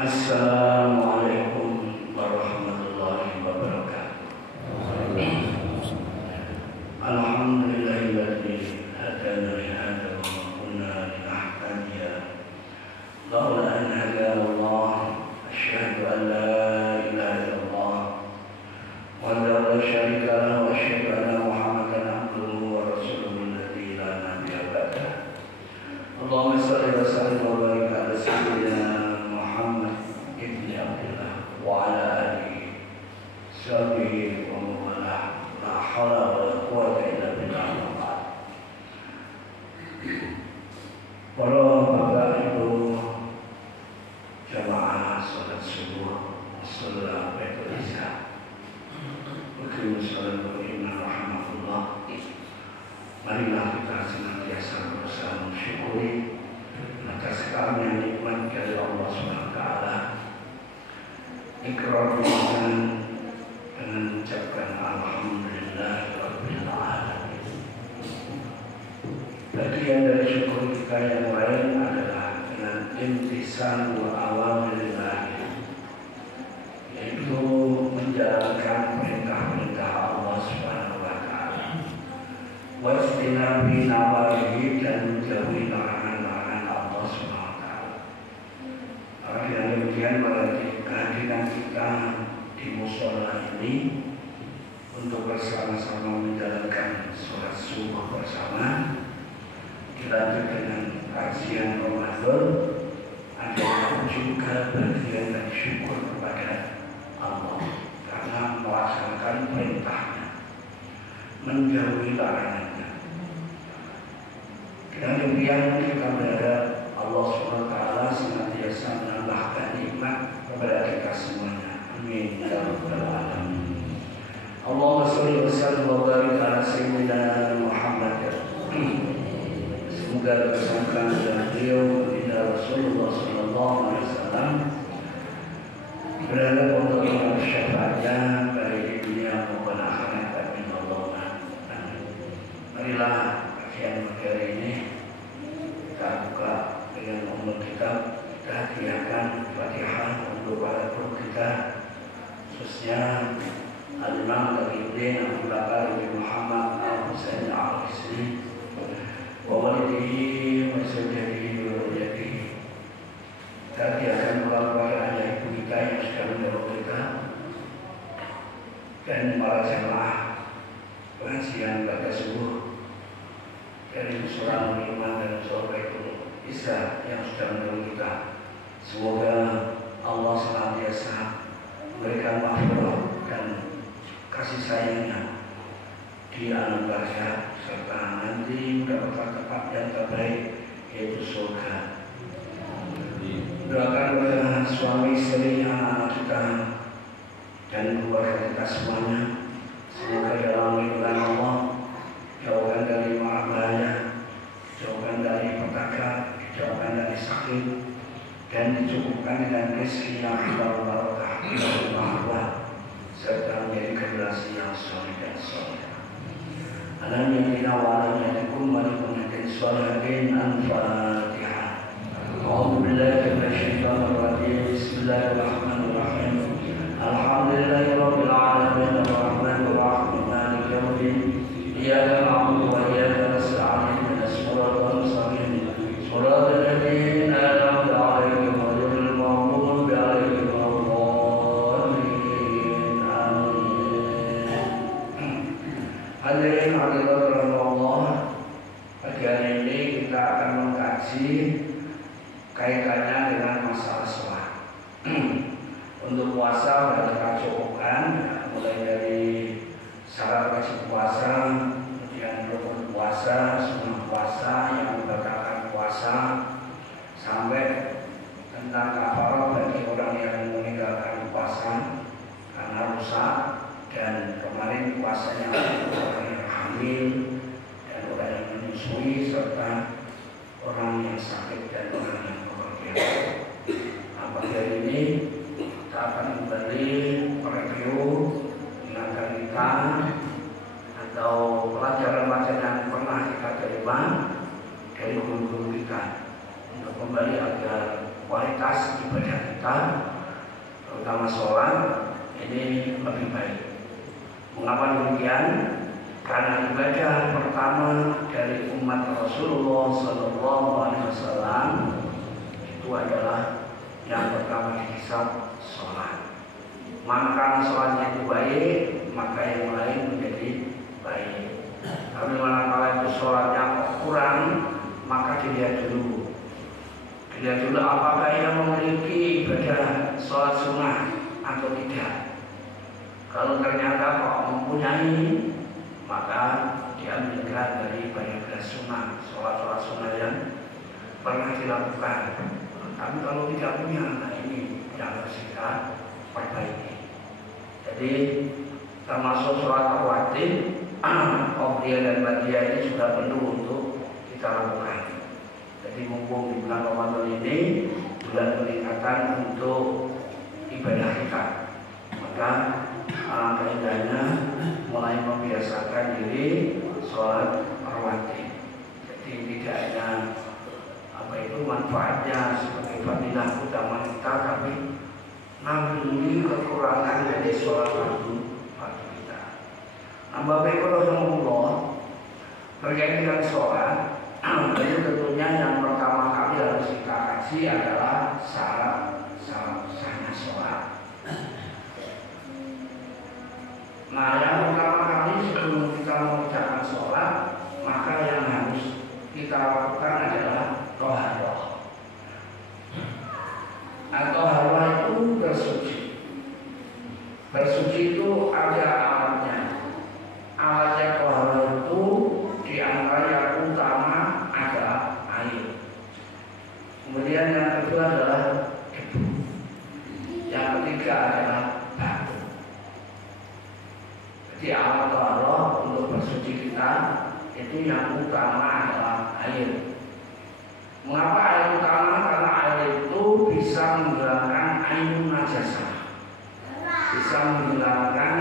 Assalamualaikum warahmatullahi wabarakatuh. Alhamdulillahilladzi hadana li hadza wa ma kunna linahtadiya laula an hadana Allah. Asyhadu an la ilaha illallah wahdahu la syarika lahu wa asyhadu anna Muhammadan abduhu wa rasuluhu alladzi la nabiyya ba'dahu. Allahumma shalli wa sallim wa barik ala sayyidina Muhammad ibn Abdullah wa ala alihi sahbihi wa mawalah. La haula wa la quwwata illa billah. Para bapak ibu jamaah salat subuh, salat baitul isya, mukim salat beriman rahmatullah. Marilah kita senantiasa berusaha mensyukuri atas karunia nikmat dari Allah Subhanahu wa taala. Ikrar dengan mengucapkan alhamdulillahirabbil alamin. Bagian dari syukur kita yang lain adalah dengan imtisal wa awamirillah, yaitu menjalankan perintah-perintah Allah Subhanahu wa taala. Wastinabi nawahi, dan menjauhi larangan-larangan Allah Subhanahu wa taala. Maka dengan demikian kehadiran kita di mushola ini untuk bersama-sama menjalankan sholat subuh bersama, dilanjut dengan kajian Ramadan, adalah juga bagian dari syukur kepada Allah karena melaksanakan perintahnya, menjauhi larangannya. Dengan demikian kita berharap Allah SWT senantiasa menambahkan nikmat kepada kita semuanya. Amin ya rabbal alamin. Allahumma shalli wa sallim wa barik ala sayyidina Muhammad. Semoga bersama dengan beliau Baginda Rasulullah sallallahu alaihi wasallam berada untuk mendapat syafaatnya baik di dunia maupun akhirat. Amin Allahumma amin. Marilah kajian materi ini kita buka dengan umur kita hadiahkan Fatihah untuk para guru kita, khususnya Al-Imam Taqiyuddin Abu Bakar bin Muhammad Al-Husain Al-Hisni wa walidihi wa sayyidatihi wa walidihi. Kita hadiahkan kepada ayah ibu kita yang sudah mendorong kita dan para jamaah pengajian pada subuh dari surah Al-Iman dan surah Baitul Isya yang sudah mendorong kita. Semoga Allah senantiasa memberikan maghfirah dan kasih sayangnya di alam barzakh serta nanti mendapatkan tempat yang terbaik, yaitu surga. Doakan kepada suami, istri, anak-anak kita dan keluarga kita semuanya, semoga dalam lindungan Allah, jauhkan dari mara bahaya, jauhkan dari petaka, jauhkan dari sakit, dan dicukupkan dengan rezeki yang halal barakah dan mahwa, serta menjadi generasi yang soleh dan soleh. Alam yatina wa alam yatikum wa lakum yakin sholihatin. Al-Fatihah. A'udzu billahi minasyaitonir rajim. Bismillahirrahmanirrahim. Alhamdulillahirabbil alamin arrahmanir rahim maliki yaumiddin. Iyyaka na'budu wa iyyaka nasta'in. Ihdinas siratal mustaqim. Shiratal ladzina an'amta 'alaihim ghairil maghdubi 'alaihim waladdallin. Amin. Hadirin hadirat rahmatullah, bagian ini kita akan mengkaji kaitannya dengan masalah sholat. puasanya untuk orang yang hamil dan orang yang menyusui serta orang yang sakit dan orang yang bekerja. Nah, pagi hari ini kita akan kembali mereview ingatkan kita atau pelajaran-pelajaran yang pernah kita terima dari guru-guru kita untuk kembali agar kualitas ibadah kita terutama sholat ini lebih baik. Mengapa demikian? Karena ibadah pertama dari umat Rasulullah SAW itu adalah yang pertama dihisab sholat. Maka sholatnya itu baik, maka yang lain menjadi baik. Tapi manakala itu sholatnya kurang, maka dilihat dulu. Dilihat dulu apakah ia memiliki ibadah sholat sunnah atau tidak. Kalau ternyata kok mempunyai, maka diambilkan dari ibadah sunnah, sholat sunnah yang pernah dilakukan. Tapi kalau tidak punya, nah ini yang harus kita perbaiki. Jadi termasuk sholat rawatib, qobliyah dan ba'diyah ini sudah perlu untuk kita lakukan. Jadi mumpung di bulan Ramadan ini bulan peningkatan untuk ibadah kita, maka alangkah indahnya mulai membiasakan diri sholat rawatib. Jadi tidak hanya manfaatnya sebagai fadilah utama kita, tapi nampili kekurangan dari sholat fardu kita. Nah, Bapak Ibu Rasulullah terkait dengan sholat, jadi tentunya yang pertama kali harus kita kaji adalah syarat sahnya sholat. Nah, yang pertama kali sebelum kita mengerjakan sholat, maka yang harus kita lakukan adalah toharoh. Atau toharoh itu bersuci. Bersuci itu ada alatnya. Alatnya toharoh itu di antara yang utama adalah air. Kemudian yang kedua adalah debu. Yang ketiga adalah batu. Jadi alat toharoh untuk bersuci kita itu yang utama adalah air. Mengapa air utama? Karena air itu bisa menghilangkan ainun najasah, bisa menghilangkan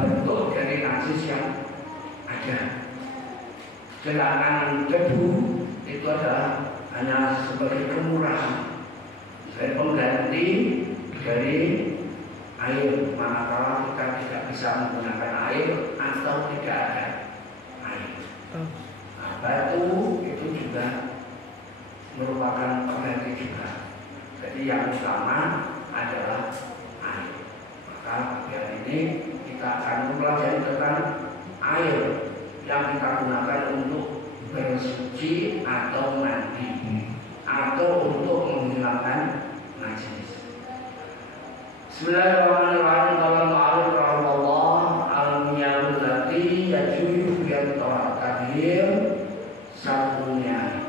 bentuk dari najis yang ada. Sedangkan debu itu adalah hanya sebagai kemurahan, sebagai pengganti dari air manakala kita tidak bisa menggunakan air atau tidak ada air. Nah, batu itu juga merupakan pengganti juga. Jadi yang utama adalah air. Maka hari ini kita akan mempelajari tentang air yang kita gunakan untuk bersuci atau mandi atau untuk menghilangkan najis. Bismillahirrahmanirrahim. Qala ma'arif rahimahullah al-miyahul lati yajuyu biyan ta'adir sabunnya.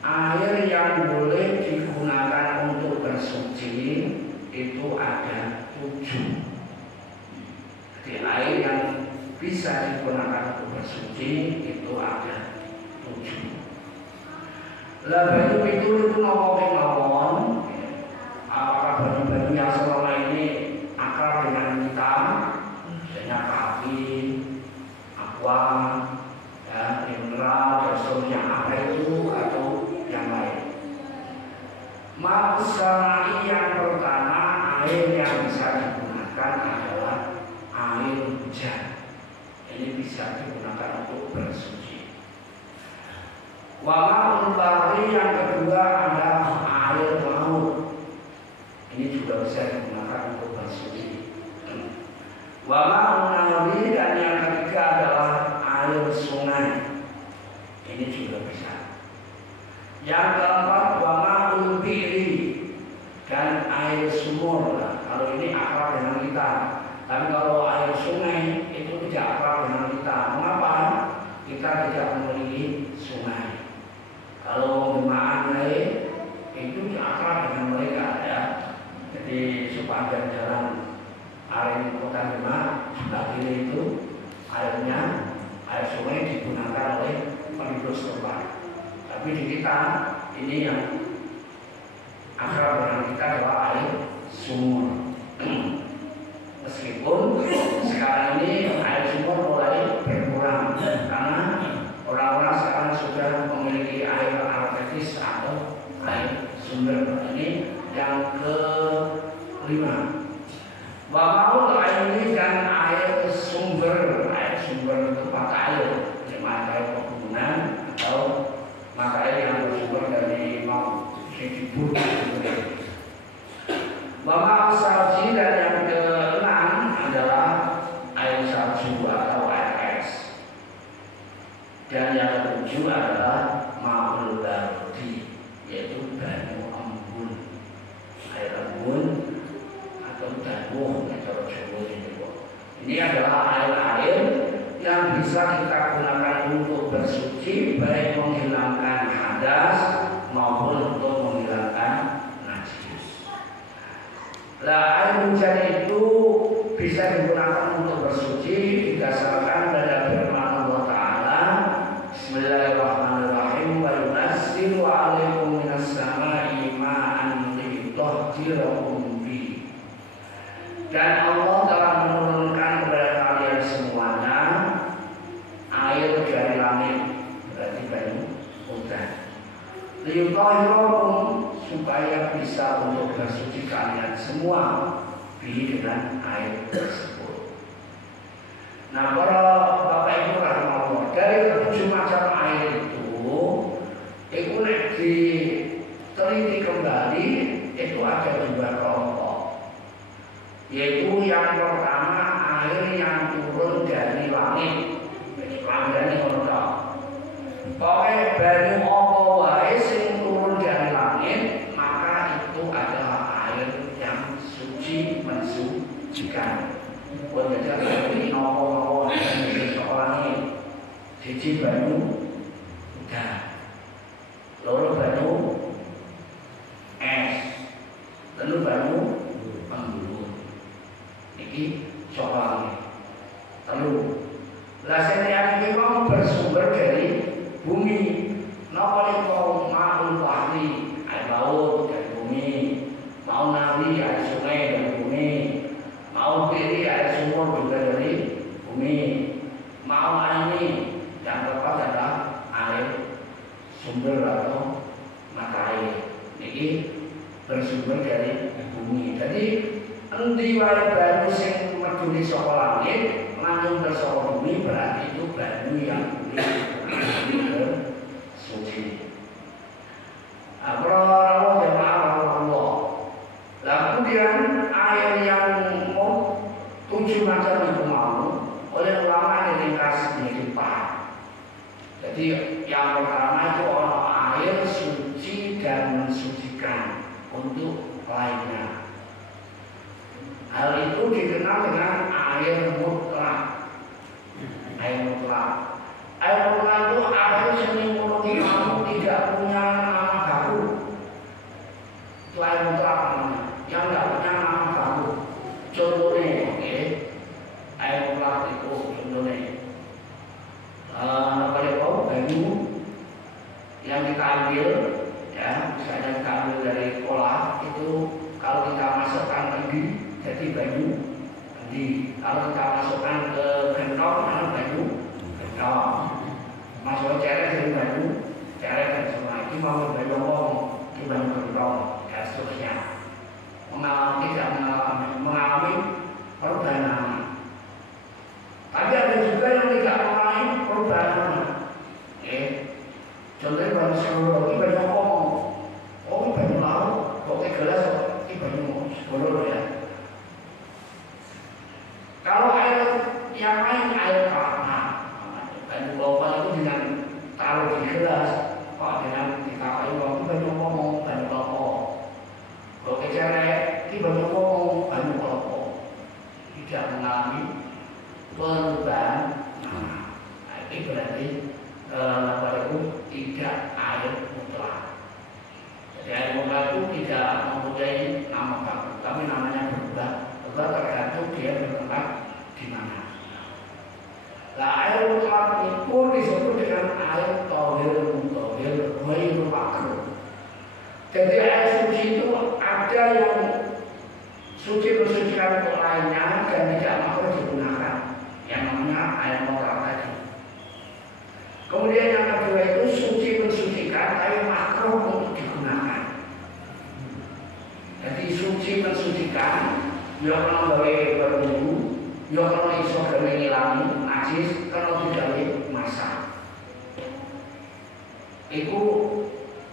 Air yang boleh digunakan untuk bersuci itu ada 7. Jadi air yang bisa digunakan untuk bersuci itu ada 7. Lah baju itu mawon. Apakah baju-baju yang selama ini akrab dengan kita, misalnya kaki, aqua, ya, mineral, dan seterusnya, apa itu atau yang lain? Maksudnya yang pertama, air yang bisa digunakan adalah air hujan. Ini bisa digunakan untuk bersuci. Wa'ma'ul bahri yang kedua adalah air laut. Ini juga bisa digunakan untuk bersuci. Wa'ma'ul nahri dan yang ketiga adalah air sungai. Ini juga bisa. Yang keempat wa'ma'ul bi'ri dan air sumur. Nah, kalau ini akrab dengan kita. Tapi kalau air sungai itu tidak akrab dengan kita. Mengapa? Kita tidak memiliki sungai. Kalau penggunaan air itu akrab dengan mereka, ya. Jadi sepanjang jalan area kota Demak sebelah Tapi di kita ini yang akrab dengan kita adalah air sumur. Meskipun sekarang ini air sumur mulai berkurang karena orang-orang sekarang sudah memiliki air artesis atau air sumber. Ini yang kelima. Bahwa air ini dan air sumber tempat air, mata air perkebunan atau mata air yang bersumber dari mau dibur. Bahwa salji dan yang keenam adalah air salju atau air es. Dan yang ketujuh adalah ma'ul bardi, yaitu banyu embun. Air embun atau danuh cara Jawa ini. Ini adalah air-air yang bisa kita gunakan untuk bersuci, baik menghilangkan hadas maupun untuk menghilangkan najis. Nah, air hujan itu bisa digunakan untuk bersuci didasarkan pada firman Allah Ta'ala, Bismillahirrahmanirrahim, wa yunazzilu 'alaikum minas sama'i ma'an litahhirakum bi. Dan Allah telah menurunkan kepada kalian semuanya air dari langit, berarti banyu hujan. Litahhirakum, supaya bisa untuk bersuci kalian semua dengan air tersebut. Nah, para Bapak Ibu rahimahullah, dari 7 macam air itu nek diteliti kembali itu ada 2 kelompok. Yaitu yang pertama air yang turun dari langit. Pelanggan ini menurut pokoknya banyu apa wae sing turun dari langit, maka itu adalah air yang suci, mensucikan. Buat jajan ini nopo dari sekolah ini, siji banyu udah, loro banyu es, lalu banyu penggulu. Ini sekolah ini, lalu lasen yang ini mau bersumber dari bumi. Nopo ini mau ma'ul wahli, air laut dari bumi, mau nali air sungai dari bumi, mau pilih air sumur juga dari bumi, mau ini yang tepat adalah air sumber atau mata air. Ini bersumber dari bumi. Jadi endi wae banyu sing meduni saka langit langsung ke saka bumi, berarti itu banyu yang suci. Kalau Allah, kemudian air yang mau 7 macam itu mau oleh ulama diringkas menjadi 4. Jadi yang pertama itu air suci dan mensucikan untuk lainnya. Hal itu dikenal dengan air mutlak. Air mutlak. Air mutlak itu air seni memenuhi kamu tidak punya nama baku. Itu air mutlak namanya. Yang tidak punya nama baku. Contohnya, oke, air mutlak itu contohnya. Banyu yang kita ambil, ya, misalnya kita ambil dari kolam itu, kalau kita masukkan kendi, jadi banyu kendi. Kalau kita masukkan ke gentong, banyu gentong. Masuk ceret jadi banyu ceret dan semua itu mau banyu ngomong, itu banyu gentong, ya seterusnya. Mengalami perubahan. Tapi ada juga yang tidak mengalami perubahan. Contohnya banyu seluruh, ini banyu ngomong, oh ini banyu laut, kok gelas, ini banyu seluruh ya. Kalau air yang lain air kelapa, banyu kelapa itu dengan taruh di gelas, kok dengan ditapai waktu banyu ngomong, banyu kelapa. Kalau keceret, ini banyu ngomong, banyu kelapa. Tidak mengalami perubahan. Nah, ini berarti tidak air mutlak. Jadi air mutlak itu tidak mempunyai nama baku, tapi namanya berubah tergantung dia bertempat di mana. Nah, air mutlak itu disebut dengan air tohir mutahhir ghairu makruh. Jadi air suci itu ada yang suci mensucikan untuk lainnya dan tidak makruh digunakan. Yang namanya air mutlak tadi. Kemudian yang kedua itu suci mensucikan tapi makruh untuk digunakan. Jadi suci mensucikan, ya kalau gawe berwudu, ya kalau iso gawe ngilangi najis, kalau digawe masak. Itu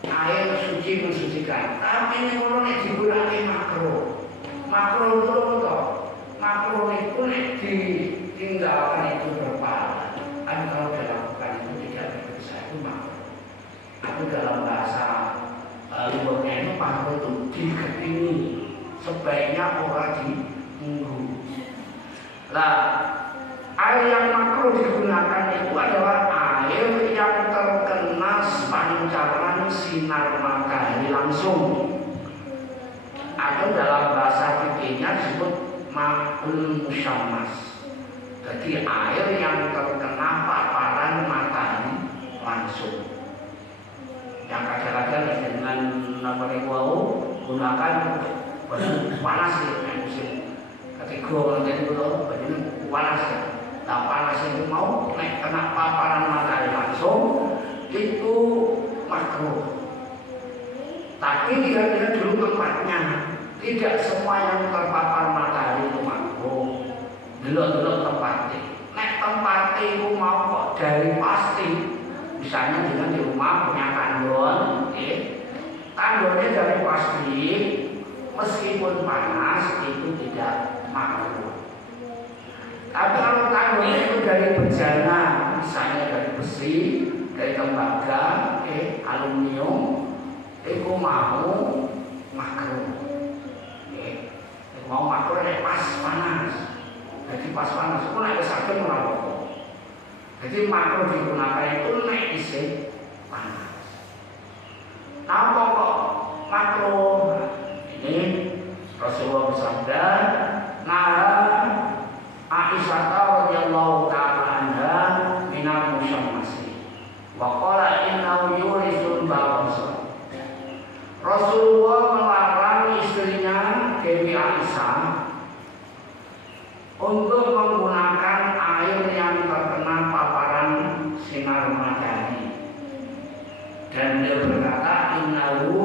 air suci mensucikan. Tapi ini kalau nek digunakan makruh. Makruh itu apa? Makruh itu nek ditinggalkan itu berpahala. Kan kalau dilakukan itu tidak berdosa itu makruh. Aku dalam bahasa luarnya itu makruh itu dikepingi, sebaiknya orang diunggu. Lah, air yang makruh digunakan itu adalah air yang terkena pancaran sinar matahari langsung, atau dalam bahasa fikihnya disebut ma'ul musyammas. Jadi air yang terkena paparan matahari langsung. Yang kadang-kadang dengan namanya gunakan panas ya, musim ketika nanti itu panas ya. Nah panas itu mau naik kena paparan matahari langsung itu makruh. Tapi dilihat dulu tempatnya. Tidak semua yang terpapar matahari itu makruh. Dulu tempatnya. Nek tempatnya itu mau kok dari pasti. Misalnya dengan di rumah punya tandon, tandonnya dari plastik, meskipun panas itu tidak makruh. Tapi kalau tandonnya itu dari bejana, misalnya dari besi, dari tembaga, aluminium, itu mau makruh. Mau makruh pas panas. Jadi pas panas, itu naik sakit malah. Jadi makruh digunakan itu naik isi panas. Apa kok makruh? Ini Rasulullah bersabda, nah Aisyah radhiyallahu ta'ala anha minal musyammasi wa qala innahu yurisul bawasa. Rasulullah melarang istrinya Dewi Aisyah untuk menggunakan air yang terkena paparan sinar matahari. Dan dia berkata innahu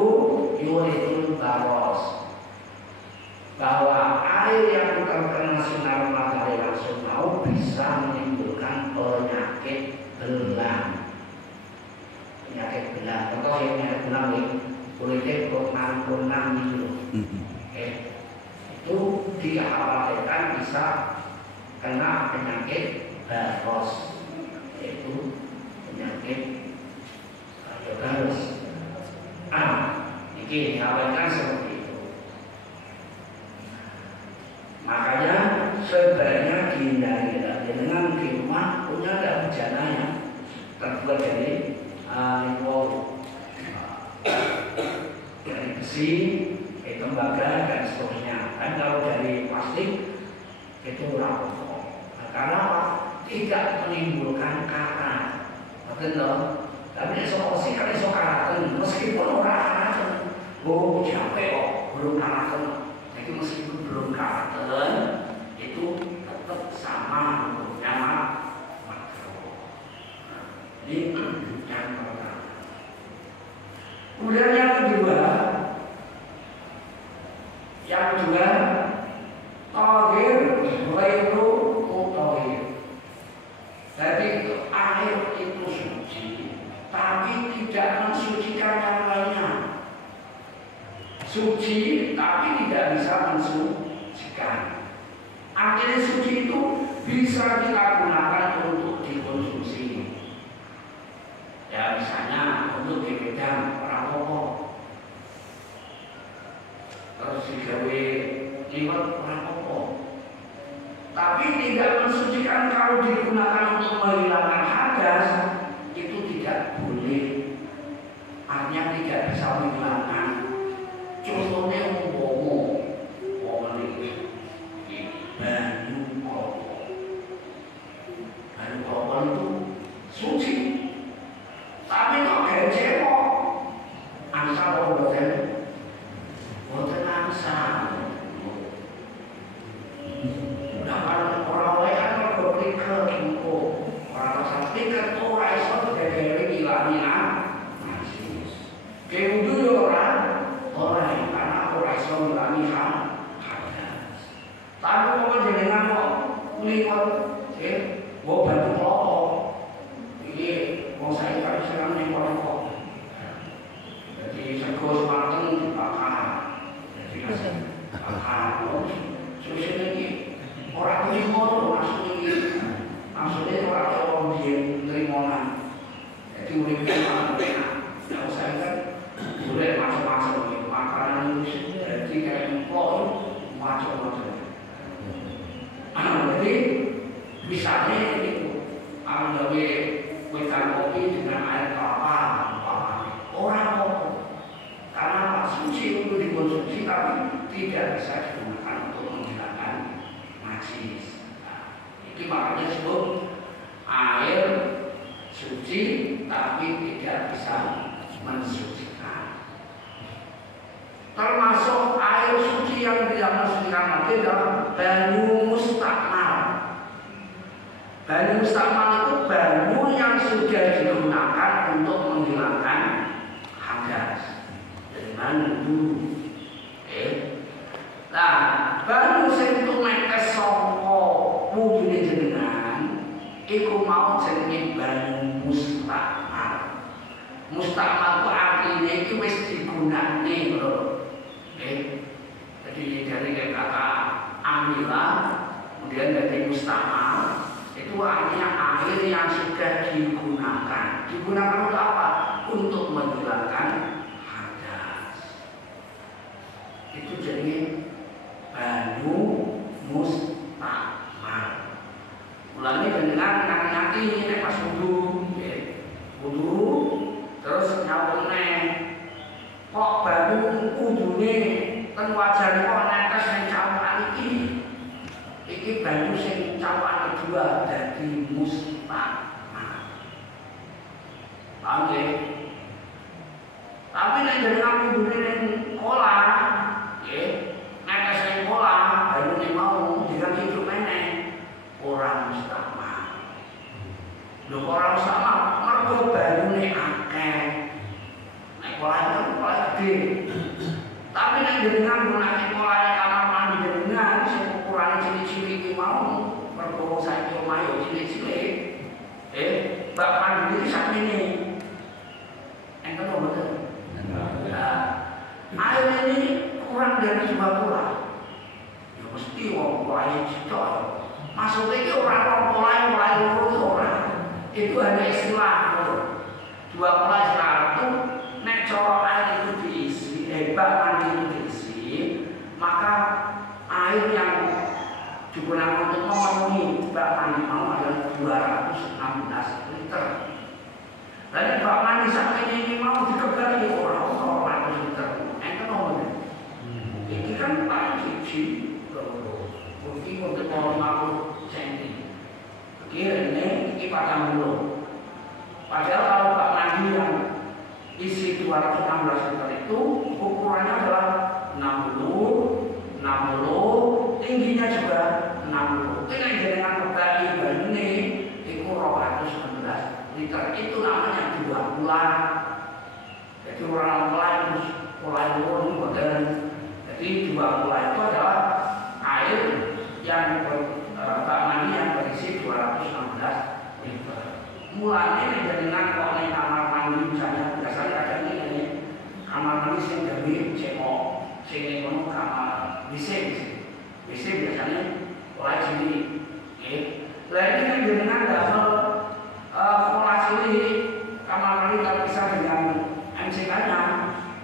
yurisul bawas, bahwa air yang terkena sinar matahari langsung mau bisa menimbulkan penyakit belang. Penyakit belang, contoh yang penyakit belang ini kulitnya kunang-kunang gitu. Itu dikhawatirkan bisa kena penyakit baros, yaitu penyakit baros. Ini dikhawatirkan seperti itu. Makanya sebaiknya dihindari dengan di rumah punya ada bejana yang terbuat dari dari besi, tembaga dan seterusnya. Kan kalau dari plastik itu rapuh. Karena apa? Tidak menimbulkan karat. Betul. Tapi sih kan karat. Meskipun orang karat, capek kok belum karat. Jadi meskipun belum karat, itu tetap sama bentuknya makruh. Ini yang pertama. Kemudian yang kedua, tohir ghairu mutahhir. Jadi air itu suci, tapi tidak mensucikan yang lainnya. Suci, tapi tidak bisa mensucikan. Artinya suci itu bisa kita gunakan untuk dikonsumsi. Ya misalnya untuk di bidang rapopo, terus digawe liwat rapopo. Tapi tidak mensucikan kalau digunakan untuk menghilangkan hadas itu tidak boleh. Artinya tidak bisa menghilangkan. Contohnya umpama banyu kopi pohon itu suci. Tapi kok gak cemok, angsa apa boten? Boten angsa. Nah kalau orang lain kan mergo pikir engko, orang rasa pikir ora iso dhewe ngilani najis. Kewudu yo ora karena ora iso ngilani hadas. Tapi kok jenengan kok kuliwat mbok bantu klopo. Iki wong saiki karo seneng ning kok. Jadi sego semanten dibakar. Jadi bakar. Susune iki ora trimo lho langsung iki. Maksudnya ora ono biyen trimonan. Jadi urip kan enak. Nah, saya kan boleh macam-macam ya. Makanan itu jadi kayak empok macam-macam. Jadi misalnya itu gawe wetan kopi dengan air kelapa, orang kopi. Karena suci untuk dikonsumsi tapi tidak bisa digunakan untuk menghilangkan najis. Nah, itu makanya disebut air suci tapi tidak bisa mensucikan. Termasuk air suci yang tidak mensucikan nanti adalah banyu mustakmal. Banyu mustakmal itu banyu yang sudah digunakan untuk menghilangkan hadas dengan wudu. Nah, banyu sing tumetes saka wudune jenengan iku mau jenenge banyu mustakmal. Mustakmal ku artine iki wis digunakne lho. Jadi dari kata amilah kemudian dari mustakmal itu artinya air yang sudah digunakan. Digunakan untuk apa? Untuk menghilangkan hadas. Itu jadi banyu mustakmal. Mulane dengan nanti nek pas wudu, wudu terus nyawune kok banyu wudune ten wajane kok netes ning cawan iki. Iki banyu sing cawan kedua dadi mustakmal. Paham ya? Tapi nek jenengan wudune ning kolam, nggih, netes ning kolam, banyune mau diganti hidup meneh. Ora mustakmal. Lho kok ora mustakmal? Mergo banyune akeh. Nek kolam itu kolam gede. Tapi nek jenengan gunake kolam kamar mandi jenengan sing ukurane cilik-cilik iki mau, mergo saiki omahe cilik-cilik. Bak mandi iki sakmene. Enten opo mboten? Air ini kurang dari 2 bola. Ya mesti wong kolam citok. Maksudnya itu orang mulai loro itu orang. Itu hanya istilah. 2 bola istilah itu nek cara air itu diisi, bak mandi itu diisi, maka air yang digunakan untuk memenuhi bak mandi mau adalah 216 liter. Dan bak mandi sampai ini mau dikebali orang 200 liter. Enten nomornya. Ini kan paling siji. Mungkin untuk 50 cm. Ini 40. Padahal kalau bak mandi yang isi 216 liter itu ukurannya adalah 60, tingginya juga 60. Ini yang dengan kebagi banyu ini itu 216 liter. Itu namanya 2 bulan. Jadi orang lain mulai turun badan. Jadi 2 bulan itu adalah air yang bak mandi yang berisi 216 liter. Mulanya dengan kalau naik kamar mandi misalnya biasanya ada ini kamar mandi sing gawe cemok, sing ekono kamar WC biasanya mulai sini. Lah ini kan dengan damel pola cilik kamar mandi kalau bisa dengan MCK-nya,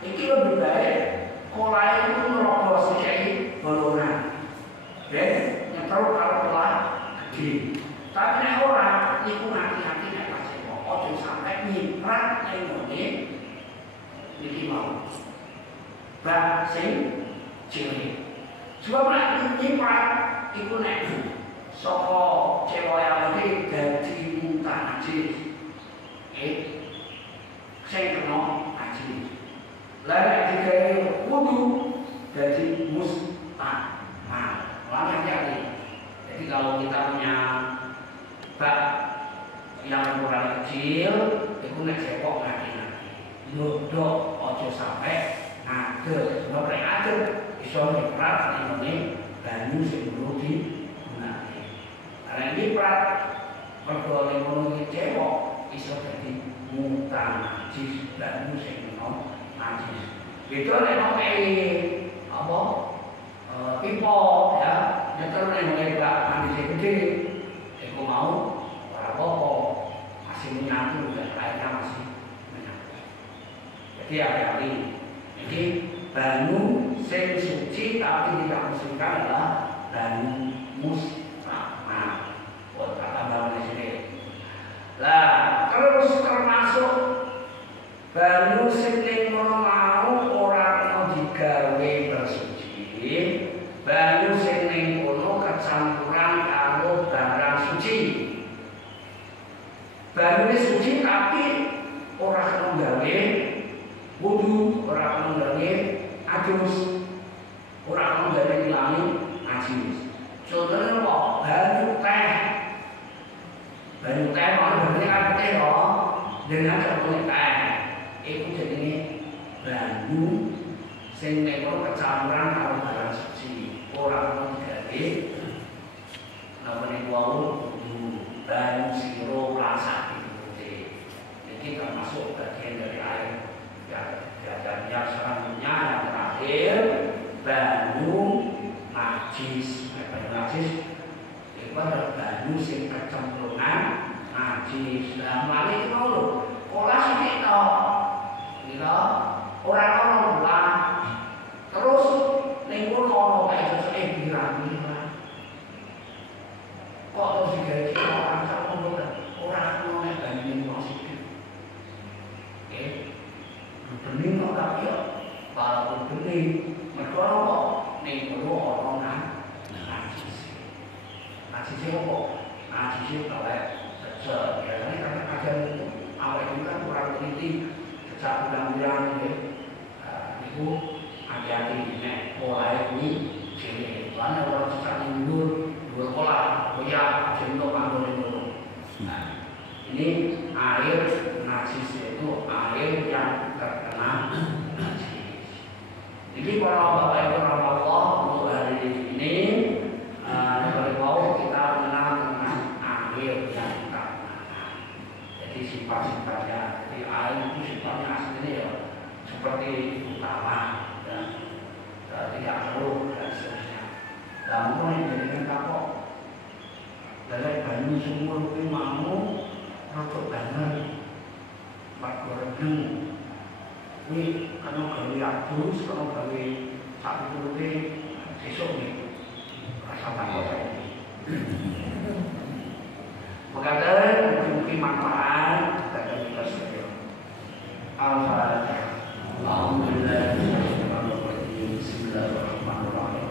ini lebih baik pola itu merobos kayak bolonan. Nyetruk kalau pola gede. Tapi nek ora niku hati-hati nek pas cemok ojo sampai nyiprat ning ngene iki mau. Bak sing cilik. Sebab nek nyiprat iku nek saka cewek iki dadi najis. Saya kena najis. Lalu digawe wudu jadi musta'mal. Lama jadi. Jadi kalau kita punya bak yang ukuran kecil, itu nek sepok ngati-ngati. Dodok ojo sampai ngadeg. Sebab nek ngadeg iso nyiprat ning banyu sing perlu digunakake. Karena nyiprat mergo ning ngono iki cewek iso dadi mutan najis banyu sing najis. Beda nek apa pipa ya, nyetel nek ngelak mandi gede, iku mau ora apa-apa, masih menyatu dan airnya masih menyatu. Jadi hati-hati. Jadi banyu sing suci tapi tidak muslimkan adalah banyu musta'mal. Buat kata bawah di sini. Lah terus termasuk banyu sing ning ngono mau ora kena digawe bersuci. Banyu sing ning kono kecampuran karo barang suci. Banyu suci tapi ora kena gawe wudu, ora kena gawe adus, ora kena gawe ngilangi najis. Contohnya apa? Banyu teh. Banyu teh mau kan teh loh. Dengan contohnya teh. Itu jadi banyu sing ning kono kecampuran karo barang suci. Ora kena digawe namanya wau banyu siro rasa putih. Jadi termasuk bagian dari air. Dan yang selanjutnya yang terakhir banyu najis. Banyu najis itu adalah banyu sing kecemplungan najis. Nah, mari kita lho, olah sithik to. Kita ora ono bulan. Terus ning kono ono kae sesuk pirang-pirang. Kok terus digawe orang sak ngono ora ono nek banyu positif. Bening kok tapi ya walaupun bening mergo kok ning kono ono najis. Najis apa? Najis kawe sejak biasanya karena kajian itu awal itu kan kurang teliti sejak bulan-bulan itu hati-hati nek pola ini sini karena orang sejak mundur dua pola koyak jentuk manggon itu. Nah ini air najis itu air yang terkena najis. Jadi para bapak ibu Allah untuk hari ini dari bawah kita mengenal tentang air yang terkena. Jadi sifat-sifatnya, jadi air itu sifatnya aslinya ya seperti utama dan tidak keruh dan seterusnya. Namun yang jadikan kapok dari banyu sumur itu mau rotok banget, mak goreng. Ini kalau gawe adus, kalau gawe sapi putih, besok nih rasa takut ini. Mengatakan mungkin manfaat dan kita setuju. Al-Fatihah. Alhamdulillahirrahmanirrahim. Bismillahirrahmanirrahim.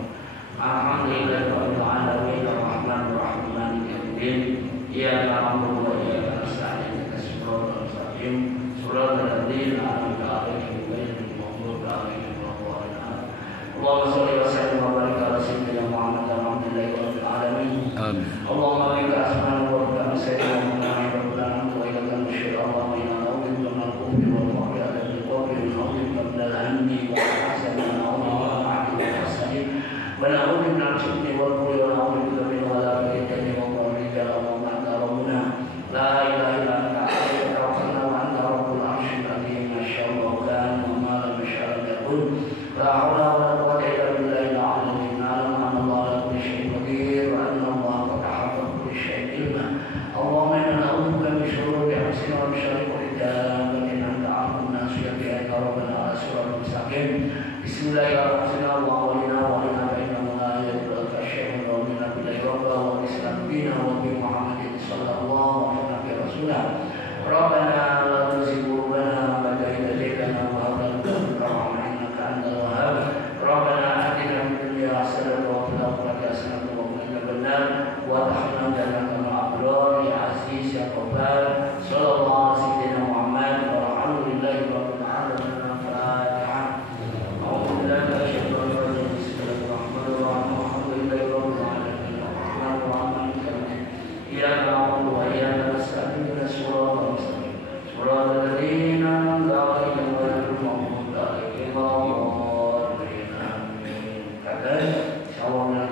Alhamdulillahirabbil alamin arrahmanir rahim maliki yaumiddin. Iyyaka na'budu wa iyyaka nasta'in ihdinas siratal mustaqim. Siratal ladzina an'amta 'alaihim ghairil maghdubi 'alaihim waladdallin. Allahumma shalli wa sallim wa barik ala sayyidina Muhammad alhamdulillahi rabbil alamin. Amin. Allahumma bika asma'u wa bika sayyidina Muhammad rabbil alamin wa ilaka nusyir Allahumma inna na'udzu bika minal kufri wal faqri wa min qabri na'udzu bika minal hammi wal hasadi wa na'udzu bika min al-'adli wal hasadi wa na'udzu bika minal jubni wal bukli wa na'udzu bika min adzabil qabri wa min rijal Allahumma anta rabbuna la ilaha illa anta tawakkalna wa anta rabbul 'arsyil 'azim masyaallah kana wa ma lam yasha' yakun la haula wa la quwwata illa billahi al-'aliyyil 'azim anna Allah ala kulli syai'in qadir wa anna Allah qad ahata kulli syai'in ilma. Allahumma inna na'udzu bika min shururi anfusina wa min syarri kulli dabbatin anta 'alamun nas ya bi'aka rabbana ala siratal mustaqim. Bismillahirrahmanirrahim. Wa qulina wa inna inna la yadurruka syai'un wa inna billahi rabba wa islam bina wa bi Muhammadin sallallahu alaihi wasallam. Rabbana la tuzigh qulubana ba'da idh hadaytana wa hab lana min ladunka rahmah innaka antal wahhab. Rabbana atina fid dunya hasanatan wa fil akhirati hasanatan wa qina adzabannar wa adkhilna jannata ma'al abrar ya aziz ya ghaffar dan insyaallah